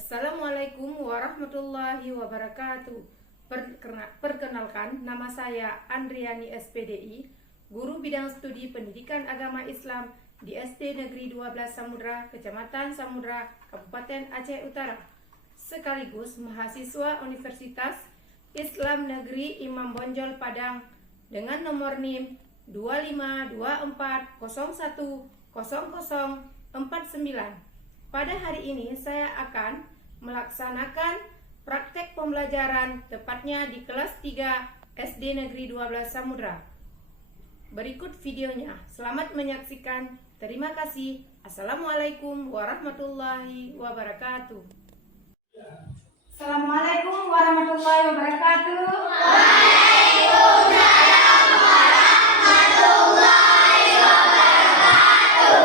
Assalamualaikum warahmatullahi wabarakatuh. Perkenalkan, nama saya Andriani SPDI, Guru Bidang Studi Pendidikan Agama Islam di SD Negeri 12 Samudra, Kecamatan Samudra, Kabupaten Aceh Utara, sekaligus mahasiswa Universitas Islam Negeri Imam Bonjol Padang dengan nomor NIM 2524010049. Pada hari ini saya akan melaksanakan praktek pembelajaran tepatnya di kelas 3 SD Negeri 12 Samudra. Berikut videonya. Selamat menyaksikan. Terima kasih. Assalamualaikum warahmatullahi wabarakatuh. Assalamualaikum warahmatullahi wabarakatuh. Waalaikumsalam warahmatullahi wabarakatuh.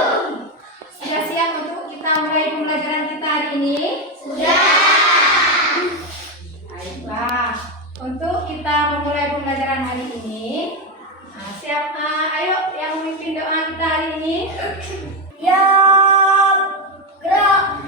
Sudah siap untuk kita mulai pembelajaran kita hari ini? Sudah. Baiklah. Untuk kita memulai pembelajaran hari ini, ayo yang memimpin doa kita hari ini. Ya, gerak.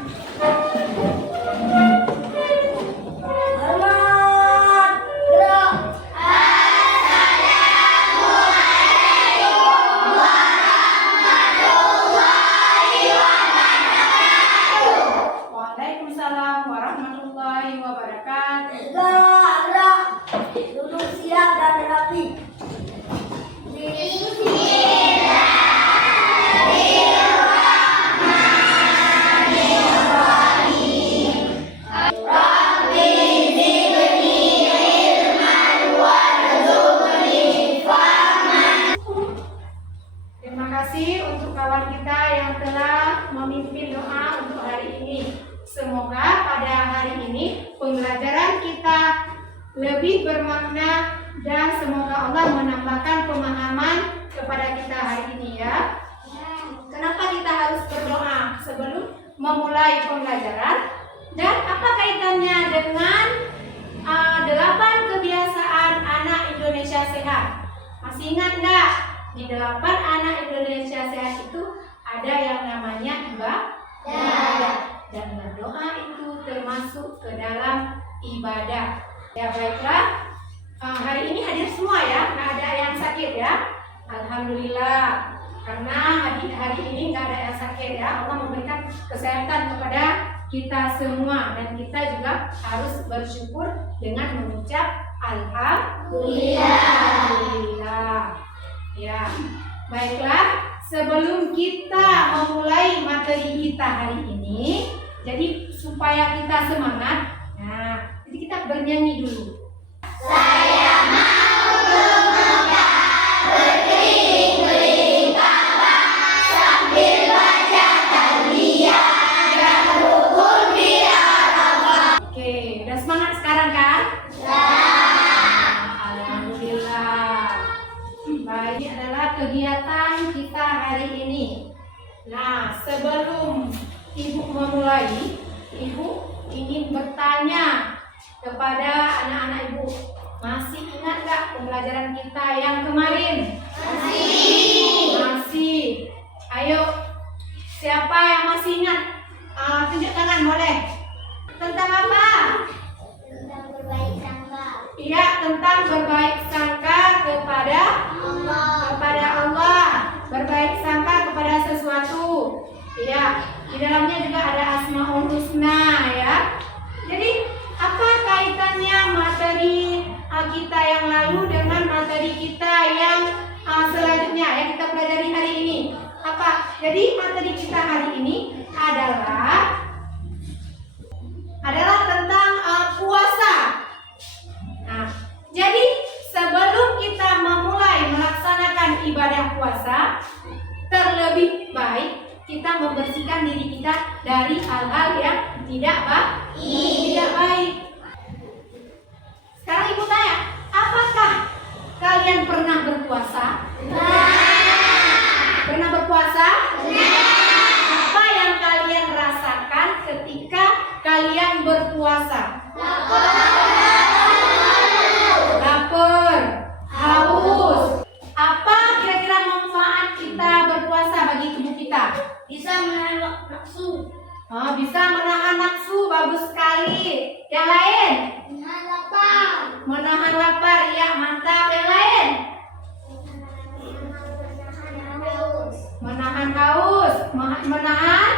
Hormat, gerak. Assalamualaikum warahmatullahi wabarakatuh. Waalaikumsalam warahmatullahi wabarakatuh. Gerak. Duduk siap dan rapi. Terima kasih untuk kawan kita yang telah memimpin doa untuk hari ini. Semoga pada hari ini pembelajaran kita lebih bermakna dan semoga Allah menambahkan pemahaman kepada kita hari ini ya. Kenapa kita harus berdoa sebelum memulai pembelajaran? Dan apa kaitannya dengan 8 kebiasaan anak Indonesia sehat? Masih ingat nggak? Di 8 anak Indonesia sehat itu ada yang namanya ibadah. Dan berdoa itu termasuk ke dalam ibadah. Ya baiklah, hari ini hadir semua ya, nggak ada yang sakit ya. Alhamdulillah, karena hari ini nggak ada yang sakit ya. Allah memberikan kesehatan kepada kita semua dan kita juga harus bersyukur dengan mengucap Alhamdulillah. Ya, baiklah. Sebelum kita memulai materi kita hari ini, jadi supaya kita semangat, jadi kita bernyanyi dulu. Saya mau bermegah, berkeliling-keliling Ka'bah sambil baca talbiyah dan rukun di Arafah. Oke, udah semangat sekarang kan? Ya. Alhamdulillah. Baik, ini adalah kegiatan kita hari ini. Nah, sebelum Ibu memulai, Ibu ingin bertanya kepada anak-anak Ibu. Masih ingat nggak pembelajaran kita yang kemarin? Masih. Ayo, siapa yang masih ingat? Tunjuk tangan boleh. Tentang apa? Tentang berbaik sangka. Iya, tentang berbaik sangka kepada Allah. Berbaik sangka kepada sesuatu. Iya, di dalamnya juga ada Asmaul Husna ya. Jadi, apa kaitannya materi kita yang lalu dengan materi kita yang selanjutnya yang kita pelajari hari ini? Apa? Jadi materi kita hari ini adalah tentang puasa. Nah, jadi sebelum kita memulai melaksanakan ibadah puasa, terlebih baik kita membersihkan diri kita dari hal-hal yang tidak baik. Sekarang Ibu tanya, apakah kalian pernah berpuasa? Pernah berpuasa? Apa yang kalian rasakan ketika kalian berpuasa? Lapar, haus. Apa kira-kira manfaat kita berpuasa bagi tubuh kita? Bisa menahan nafsu. Bisa menahan nafsu, bagus sekali. Yang lain? Menahan lapar. Menahan lapar, ya mantap. Yang lain? Menahan haus. Menahan haus, menahan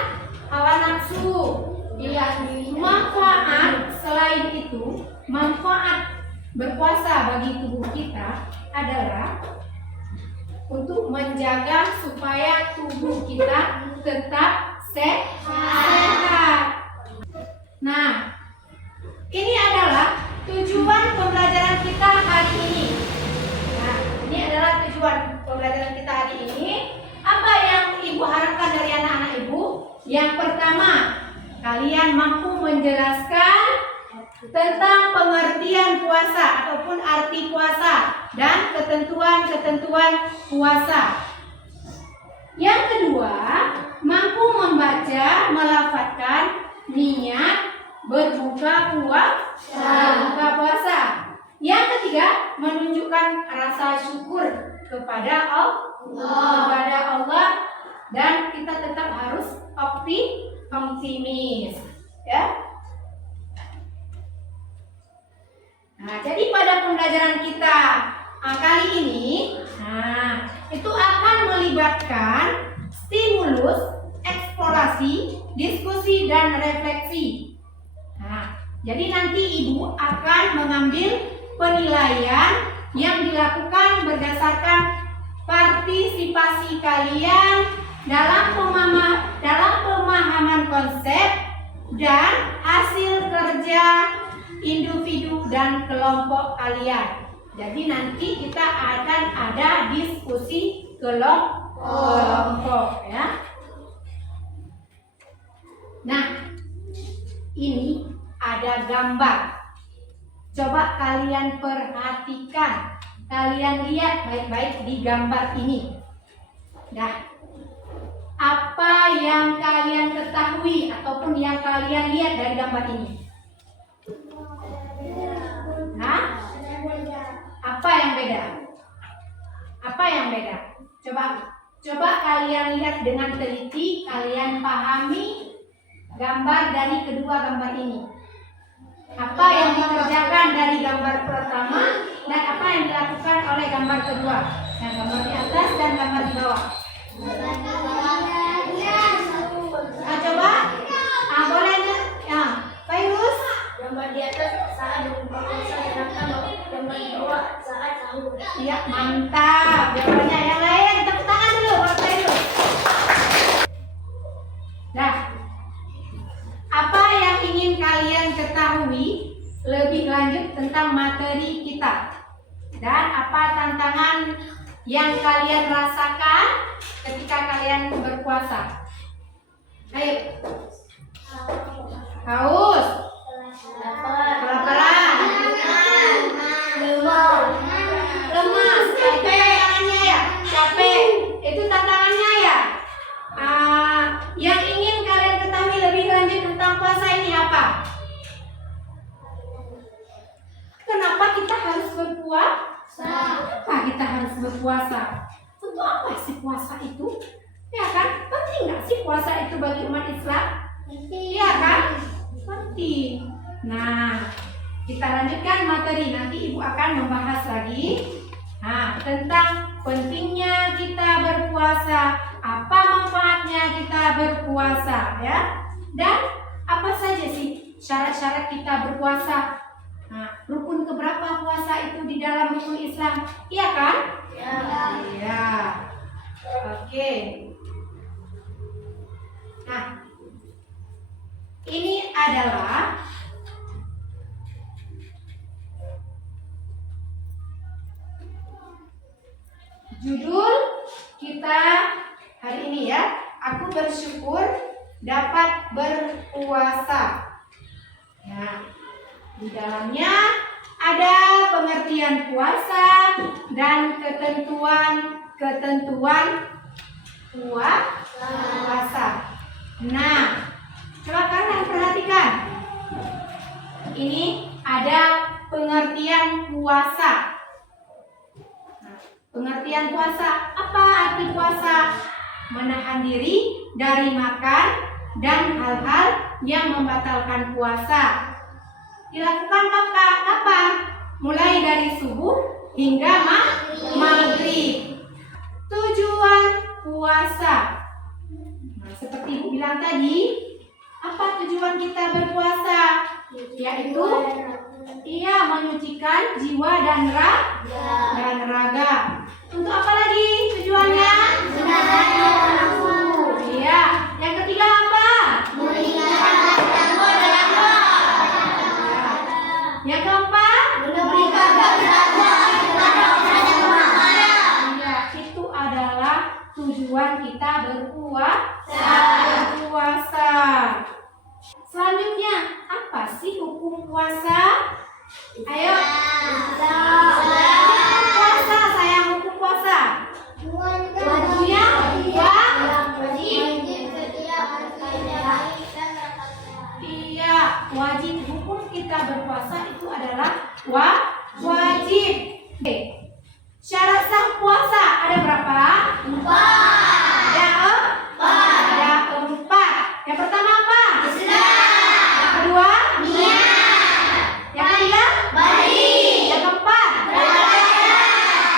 hawa nafsu. Iya, manfaat selain itu, manfaat berpuasa bagi tubuh kita adalah untuk menjaga supaya tubuh kita tetap sehat. Nah, ini adalah tujuan pembelajaran kita hari ini. Nah, ini adalah tujuan pembelajaran kita hari ini. Apa yang Ibu harapkan dari anak-anak Ibu? Yang pertama, kalian mampu menjelaskan tentang pengertian puasa ataupun arti puasa dan ketentuan-ketentuan puasa. Yang kedua, mampu membaca, melafadzkan niat berbuka puasa. Yang ketiga, menunjukkan rasa syukur kepada Allah dan kita tetap harus optimis, ya. Nah, jadi pada pembelajaran kita kali ini, itu akan melibatkan stimulus, eksplorasi, diskusi, dan refleksi. Nah, jadi nanti Ibu akan mengambil penilaian yang dilakukan berdasarkan partisipasi kalian dalam pemahaman konsep dan hasil kerja individu dan kelompok kalian. Jadi nanti kita akan ada diskusi kelompok, ya. Nah, ini ada gambar. Coba kalian perhatikan, kalian lihat baik-baik di gambar ini. Nah, apa yang kalian ketahui ataupun yang kalian lihat dari gambar ini? Apa yang beda? Apa yang beda? Coba kalian lihat dengan teliti, kalian pahami gambar dari kedua gambar ini. Apa yang dikerjakan dari gambar pertama dan apa yang dilakukan oleh gambar kedua? Yang gambar di atas dan gambar di bawah. Coba, boleh ya, Virus. Gambar di atas saat berbuka puasa, gambar di bawah saat sahur. Iya, mantap. Jawabannya yang lain, tepuk tangan dulu buat Virus. Nah, apa yang ingin kalian ketahui lebih lanjut tentang materi kita? Dan apa tantangan yang kalian rasakan ketika kalian berpuasa? Ayo. Haus, kelaparan, lemas, tantangannya ya, capek. Itu tantangannya ya. Yang ingin kalian ketahui lebih lanjut tentang puasa ini apa? Kenapa kita harus berpuasa? Kenapa kita harus berpuasa? Untuk apa sih puasa itu? Ya kan? Penting nggak sih puasa itu bagi umat Islam? Iya kan? Penting. Nah, kita lanjutkan materi. Nanti Ibu akan membahas lagi tentang pentingnya kita berpuasa, apa manfaatnya kita berpuasa, ya. Dan apa saja sih syarat-syarat kita berpuasa? Rukun keberapa puasa itu di dalam rukun Islam? Iya kan? Iya. Oke. Nah, ini adalah judul kita hari ini, ya. Aku bersyukur dapat berpuasa. Ya, di dalamnya ada pengertian puasa dan ketentuan puasa. Nah, coba kalian perhatikan. Ini ada pengertian puasa. Pengertian puasa, apa arti puasa? Menahan diri dari makan dan hal-hal yang membatalkan puasa. Dilakukan kapan? Mulai dari subuh hingga maghrib. Tujuan puasa. Nah, seperti Ibu bilang tadi, apa tujuan kita berpuasa? Yaitu menyucikan jiwa dan raga. Untuk apa lagi tujuannya? Menahan nafsu. Iya. Yang ketiga apa? Yang keempat? Memberikan keberkahan kepada orang yang berpuasa. Iya, itu adalah tujuan kita berpuasa. Selanjutnya, apa sih hukum puasa? Ayo. Puasa, sayang, hukum puasa. Wajibnya Iya, wajib hukum kita berpuasa itu adalah wajib. Oke. Syarat sah puasa ada berapa? 4. Ada 4. Yang pertama apa? Yang kedua? Yang ketiga? Yang keempat?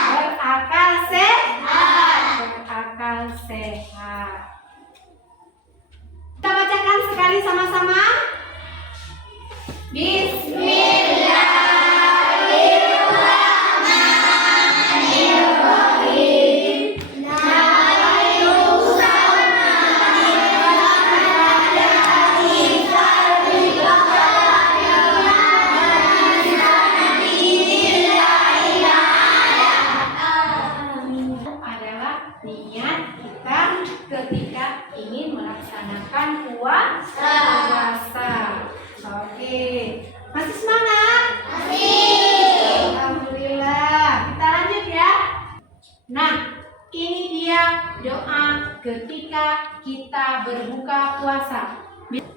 Berakal sehat. Kita bacakan sekali sama-sama. Adalah niat kita ketika ingin melaksanakan puasa. Oke, masih semangat? Alhamdulillah. Kita lanjut ya. Nah, ini dia doa ketika kita berbuka puasa.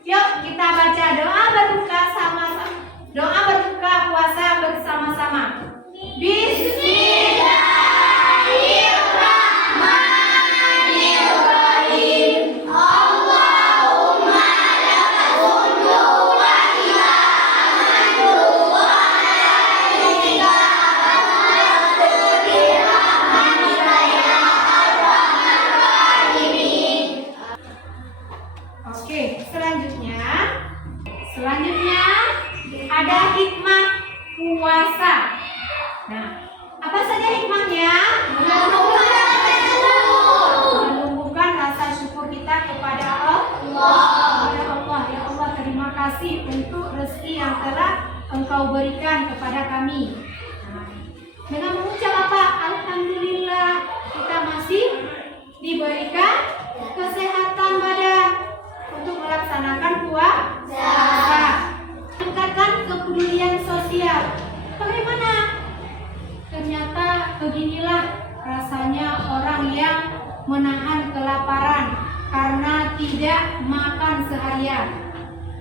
Yuk kita baca doa berbuka sama-sama. Doa berbuka puasa bersama-sama. Bismillahirrahmanirrahim. Allahumma lakal hamdu wa ilahadu wa alaika birahmatika ya arhamar rahimin. Oke, selanjutnya ada hikmah puasa. Nah, apa saja hikmahnya? Menumbuhkan rasa syukur kita kepada Allah. Ya Allah, terima kasih untuk rezeki yang telah Engkau berikan kepada kami. Nah, dengan mengucap apa? Alhamdulillah, kita masih diberikan kesehatan badan untuk melaksanakan puasa. Tingkatkan kepedulian sosial. Bagaimana? Ternyata beginilah rasanya orang yang menahan kelaparan karena tidak makan seharian.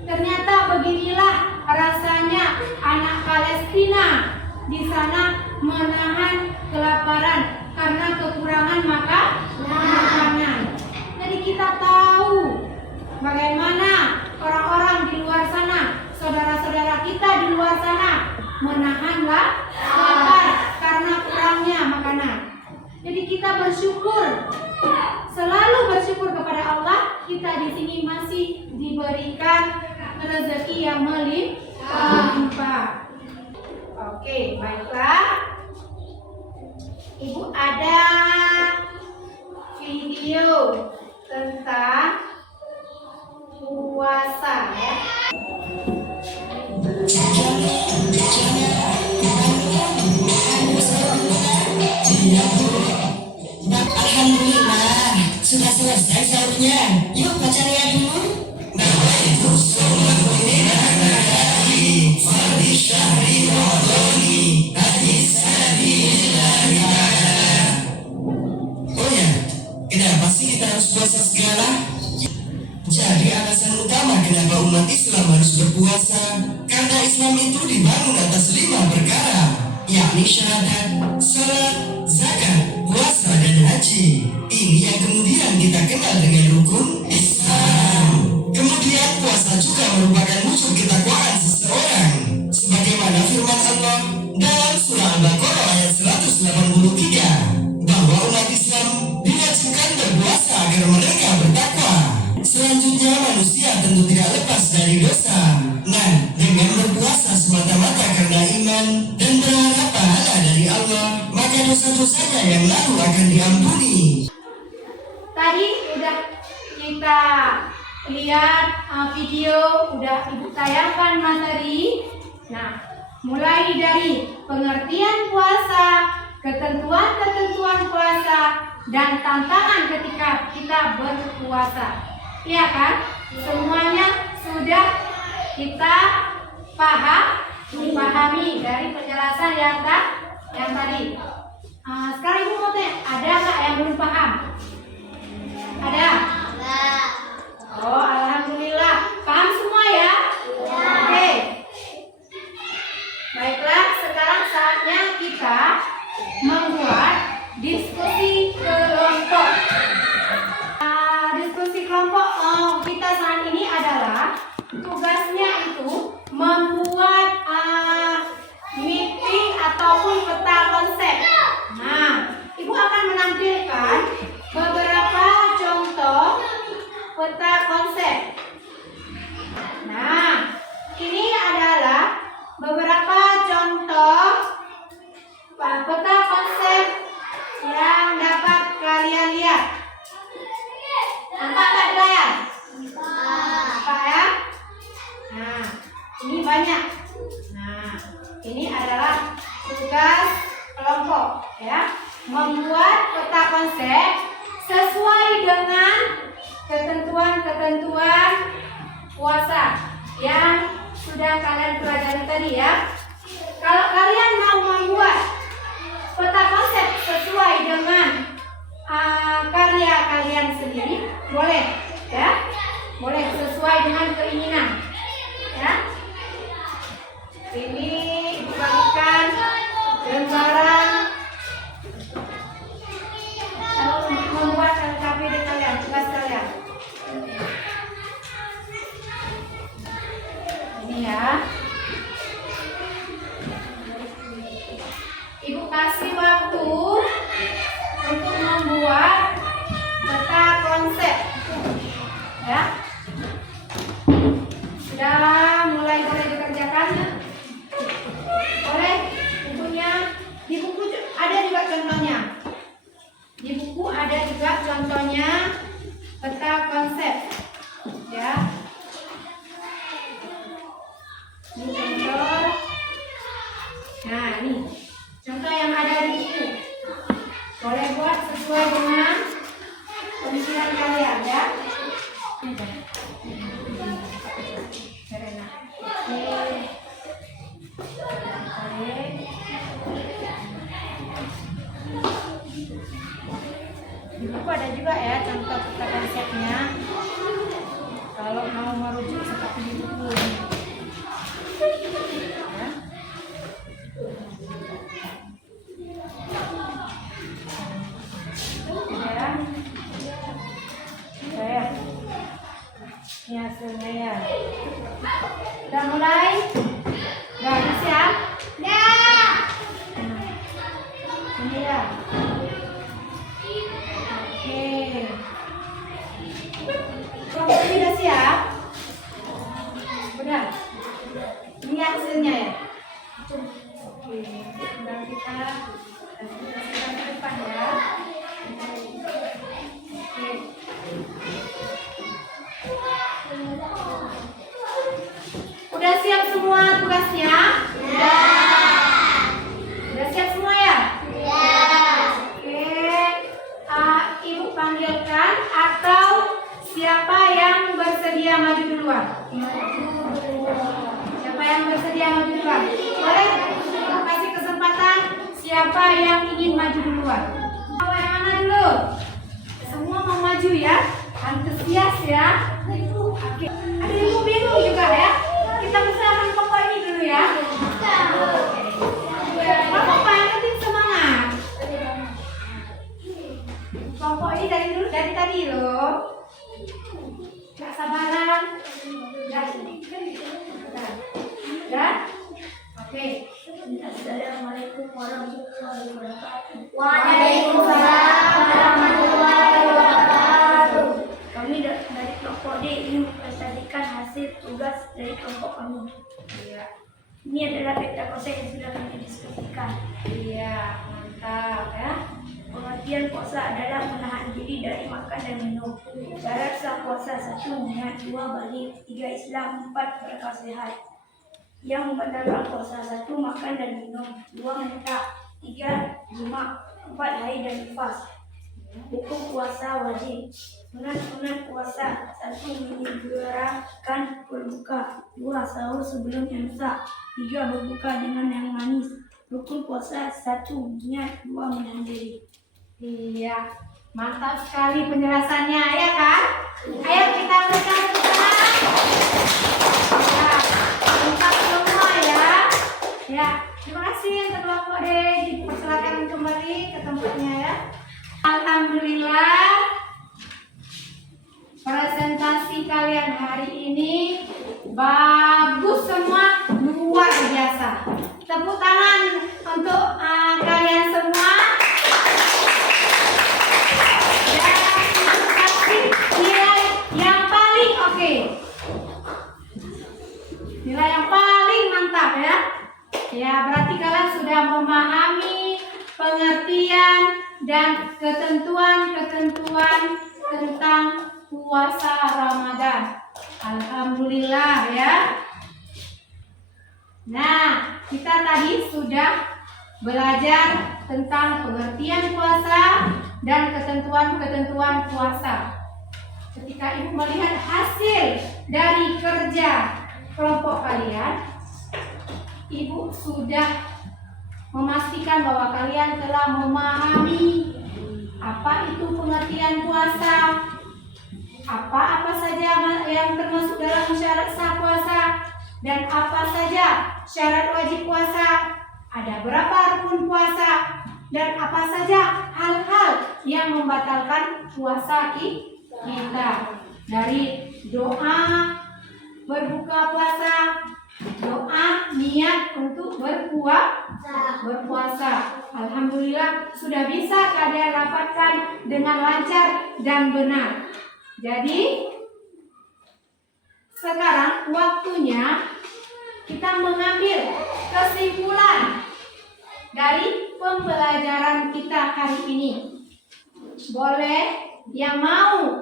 Ternyata beginilah rasanya anak Palestina di sana menahan kelaparan karena kekurangan makanan. Jadi kita tahu bagaimana orang-orang di luar sana, saudara-saudara kita di luar sana menahan lapar karena kurangnya makanan. Jadi kita bersyukur, selalu bersyukur kepada Allah. Kita di sini masih diberikan rezeki yang melimpah. Oke, baiklah. Ibu ada video tentang puasa ya. Alhamdulillah, sudah selesai sahurnya. Yuk baca riwayat dulu. Oh ya, kenapa sih kita harus puasa segala? Jadi alasan utama kenapa umat Islam harus berpuasa, karena Islam itu dibangun atas 5 perkara, yakni syahadat, salat, zakat, puasa, dan haji. Ini yang kemudian kita kenal dengan rukun Islam. dosa-dosanya yang lalu akan diampuni. Tadi udah kita lihat video, udah Ibu tayangkan materi. Nah, mulai dari pengertian puasa, ketentuan-ketentuan puasa, dan tantangan ketika kita berpuasa. Iya kan? Semuanya sudah kita dipahami dari penjelasan yang tadi. Sekarang Ibu mau tanya, ada nggak yang belum paham? Ada? Oh, alhamdulillah. Paham semua ya? Oke. Baiklah, sekarang saatnya kita membuat diskusi kelompok. Diskusi kelompok kita saat ini adalah tugasnya itu membuat meeting ataupun peta konsep. Nah, Ibu akan menampilkan beberapa contoh peta konsep. Nah, ini adalah beberapa contoh peta konsep yang dapat kalian lihat. Nampak nggak di layar? Nampak ya? Nah, ini banyak. Nah, ini adalah tugas kelompok ya, membuat peta konsep sesuai dengan ketentuan-ketentuan puasa yang sudah kalian pelajari tadi ya. Kalau kalian mau membuat peta konsep sesuai dengan karya kalian sendiri, boleh ya, boleh sesuai dengan keinginan ya. Ini dibagikan lembaran untuk membuat LKPD kalian, tugas kalian. Ini ya. Ibu kasih waktu untuk membuat peta konsep ya. Sudah mulai boleh dikerjakan? Boleh. Bukunya di buku ada juga contohnya. Di buku ada juga contohnya peta konsep ya. Ini contoh. Nah, ini contoh yang ada di buku. Boleh buat sesuai dengan pemikiran kalian ya. Di buku ada juga ya contoh peta konsepnya. Kalau mau merujuk seperti di buku. Ya. Ini hasilnya ya. Udah mulai? Udah siap? Ya. Ini ya. Oke. Kelompok ini udah siap? Udah. Ini hasilnya ya. Oke. Sudah kita kasihkan ke depan ya. Oke. Udah siap semua tugasnya? Udah siap semua ya? Oke. Ibu panggilkan atau siapa yang bersedia maju duluan? Siapa yang bersedia maju duluan? Boleh? Ibu kasih kesempatan siapa yang ingin maju duluan? Yang mana dulu? Semua mau maju ya? Antusias ya? Oke. Ada yang mau bingung juga ya? Kita bersama kelompok ini dulu ya. Kelompok yang penting semangat. Kelompok ini dari tadi loh. Gak sabaran. Ya? Oke. Assalamualaikum warahmatullahi wabarakatuh. Waalaikumsalam warahmatullahi wabarakatuh. Kami dari kelompok D ingin mempresentasikan hasil tugas dari kelompok kami. Iya. Ini adalah peta konsep yang sudah kami diskusikan. Iya, mantap ya. Tujuan puasa adalah menahan diri dari makan dan minum. Syarat sah puasa: 1. Niat, 2. Balik, 3. Islam, 4. Berakal sehat. Yang membatalkan puasa: 1. Makan dan minum, 2. Mentak, 3. Jima, 4. Haid dan nifas. Hukum puasa wajib. Sunat puasa: 1. Menyegerakan berbuka, 2. Sahur sebelum imsak, 3. Berbuka dengan yang manis. Rukun puasa: 1. Niat, 2. menahan diri. Iya, mantap sekali penjelasannya, ya kan? Ayo kita berikan tepuk tangan. Ya, lengkap semua ya. Ya, terima kasih untuk kelompok D. Dipersilakan kembali ke tempatnya ya. Alhamdulillah, presentasi kalian hari ini bagus semua, luar biasa. Tepuk tangan untuk kalian semua. Nilai yang paling oke. Nilai yang paling mantap ya. Ya, berarti kalian sudah memahami pengertian dan ketentuan-ketentuan tentang puasa Ramadan. Alhamdulillah ya. Nah, kita tadi sudah belajar tentang pengertian puasa dan ketentuan-ketentuan puasa. Ketika ibu melihat hasil dari kerja kelompok kalian, ibu sudah memastikan bahwa kalian telah memahami apa itu pengertian puasa, apa saja yang termasuk dalam syarat sah puasa, dan apa saja syarat wajib puasa, ada berapa rukun puasa, dan apa saja hal-hal yang membatalkan puasa kita. Dari doa berbuka puasa, doa niat untuk berpuasa. Alhamdulillah sudah bisa kalian dapatkan dengan lancar dan benar. Jadi sekarang waktunya kita mengambil kesimpulan dari pembelajaran kita hari ini. Boleh yang mau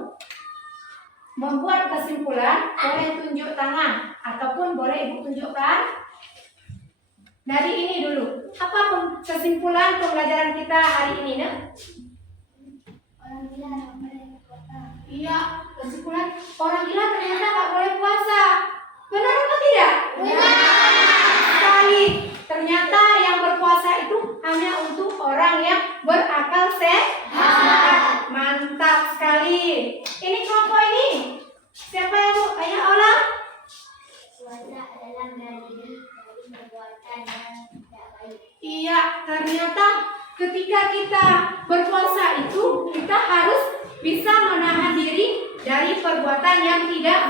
membuat kesimpulan, boleh tunjuk tangan ataupun boleh ibu tunjukkan. Dari ini dulu, apa kesimpulan pembelajaran kita hari ini, Nek? Orang gila nggak boleh puasa. Iya, kesimpulan orang gila ternyata nggak boleh puasa. Benar apa tidak? Benar sekali. Ternyata yang berpuasa itu hanya untuk orang yang berakal sehat. Mantap sekali. Ini kelompok ini. Siapa yang Bu? Ayo Olah. Puasa adalah menahan diri dari perbuatan yang tidak baik. Iya, ternyata ketika kita berpuasa itu kita harus bisa menahan diri dari perbuatan yang tidak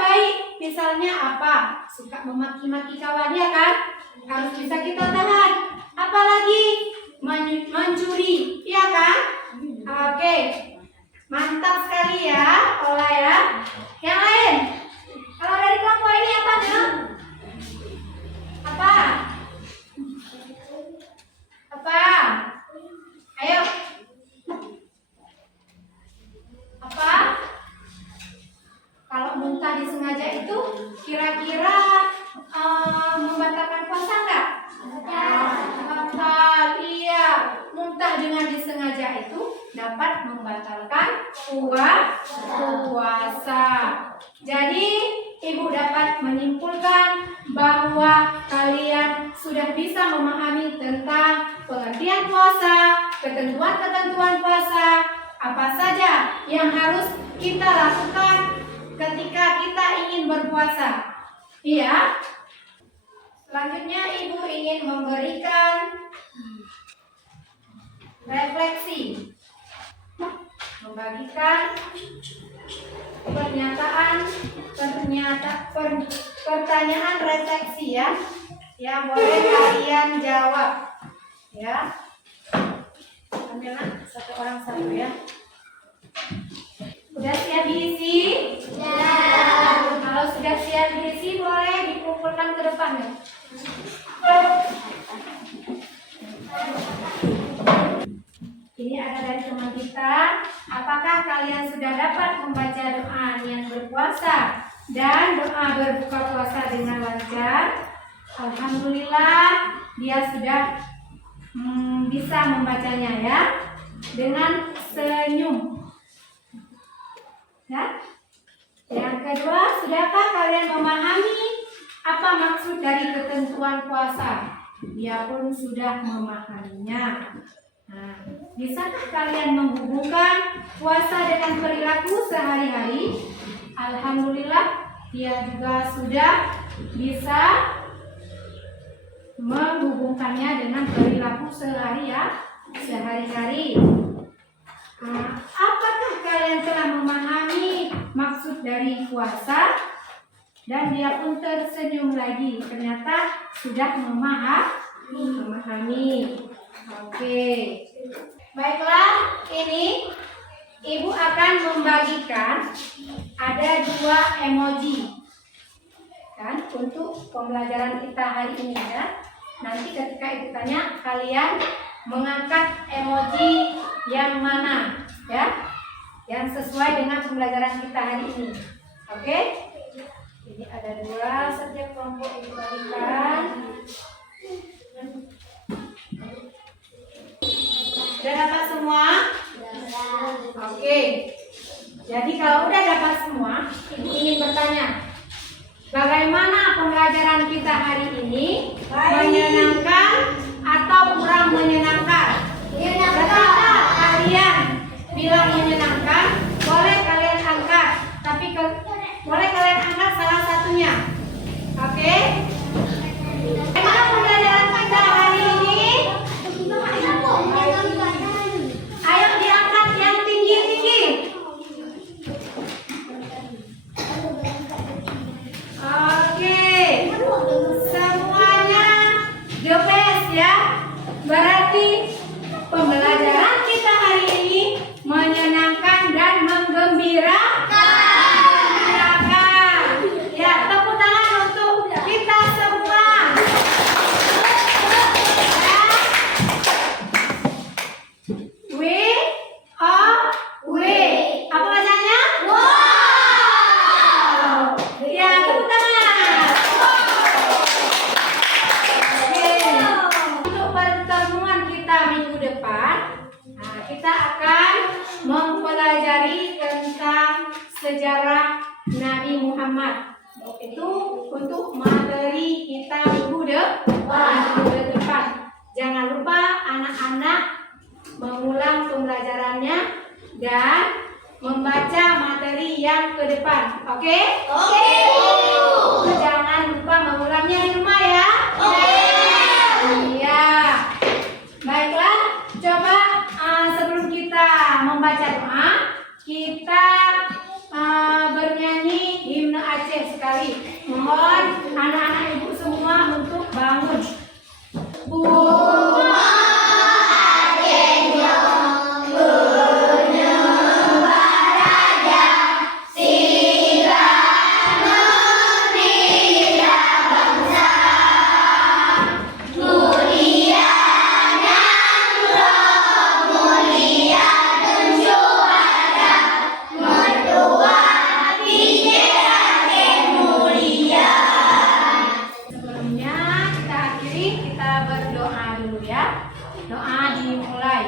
baik. Misalnya apa? Suka memaki-maki kawannya kan? Harus bisa kita tahan. Apalagi mencuri, iya kan? Oke. Mantap sekali ya, Ola ya. Yang lain? Kalau dari kelompok ini apa, Nek? Apa? Apa? Ayo. Apa? Kalau muntah disengaja itu kira-kira membatalkan puasa enggak? Iya. Muntah dengan disengaja itu dapat membatalkan puasa. Jadi ibu dapat menyimpulkan bahwa kalian sudah bisa memahami tentang pengertian puasa, ketentuan-ketentuan puasa, apa saja yang harus kita lakukan ketika kita ingin berpuasa. Iya. Selanjutnya ibu ingin memberikan refleksi, membagikan pertanyaan refleksi ya, yang boleh kalian jawab ya. Ambillah satu orang satu ya. Udah siap diisi? Ya. Kalau sudah siap diisi boleh dikumpulkan ke depan ya. Ini ada dari teman kita. Apakah kalian sudah dapat membaca doa niat berpuasa dan doa berbuka puasa dengan lancar? Alhamdulillah, dia sudah bisa membacanya ya, dengan senyum. Ya. Yang kedua, sudahkah kalian memahami apa maksud dari ketentuan puasa? Dia pun sudah memahaminya. Nah, bisakah kalian menghubungkan puasa dengan perilaku sehari-hari? Alhamdulillah, dia juga sudah bisa menghubungkannya dengan perilaku sehari-hari. Nah, apakah kalian telah memahami maksud dari puasa? Dan dia pun tersenyum lagi. Ternyata sudah memahami. Oke. Baiklah, ini Ibu akan membagikan ada 2 emoji kan untuk pembelajaran kita hari ini ya. Nanti ketika Ibu tanya, kalian mengangkat emoji yang mana ya, yang sesuai dengan pembelajaran kita hari ini. Oke? Jadi ada 2 setiap kelompok Ibu bagikan. Sudah dapat semua? Oke. Jadi kalau udah dapat semua, Ibu ingin bertanya, bagaimana pembelajaran kita hari ini? Menyenangkan atau kurang menyenangkan? Ketika kalian bilang menyenangkan, boleh kalian angkat. Tapi boleh kalian angkat salah satunya. Oke? Bagaimana pembelajaran kita hari ini? Ayo diangkat yang tinggi-tinggi. Oke. Semuanya the best ya. Berarti pembelajaran kita hari ini menyenangkan dan menggembirakan. Ya, tepuk tangan untuk kita semua. Ya. W. Apa bacanya? Wow. Ya, tepuk tangan. Oke. Untuk pertemuan kita minggu depan, kita akan mempelajari tentang sejarah Nabi Muhammad. Itu untuk materi kita minggu depan. Jangan lupa anak-anak mengulang pembelajarannya dan membaca materi yang ke depan. Oke? Oke. Jangan lupa mengulangnya di rumah ya. Iya. Baiklah, coba sebelum kita membaca doa, kita bernyanyi himne Aceh sekali. Mohon anak-anak Ibu semua untuk bangun. Sebelumnya kita akhiri, kita berdoa dulu ya. Doa dimulai.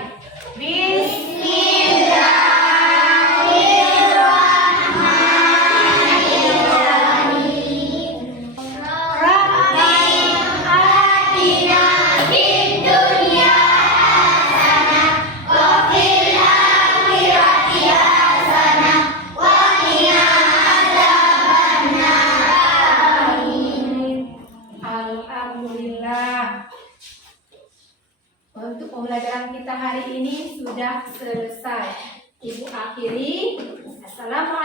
Bismillahirrahmanirrahim. Rabbana atina fid dunya hasanah wa fil akhirati hasanah wa qina adzabannar. Alhamdulillah. Untuk pembelajaran kita hari ini sudah selesai. Ibu akhiri. Assalamualaikum.